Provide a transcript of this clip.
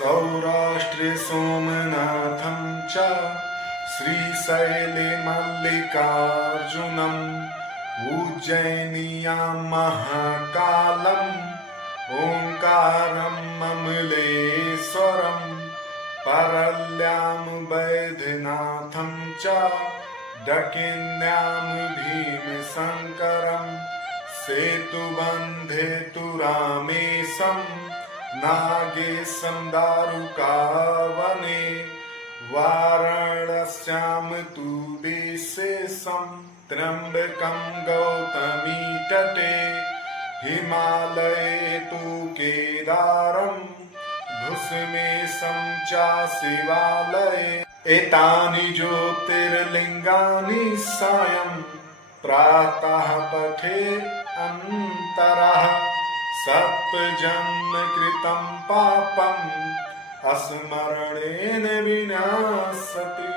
सौराष्ट्रे सोमनाथं च श्रीशैले मल्लिकार्जुनम् उज्जयिन्यां महाकालम् ओङ्कारम् अमलेश्वरम् परल्यां वैद्यनाथं च डकिन्यां भीमशङ्करम् सेतुबन्धे तु रामेशम् नागेशं दारुकावने वाराणस्यां तु विशेषं त्र्यम्बकं गौतमीतटे हिमालये तु केदारं भुसमेशं च शिवालये एतानि ज्योतिर्लिङ्गानि सायं प्रातः पठेदन्तरः सप्तजन्म कृतं पापम् अस्मरणेन विनाशति।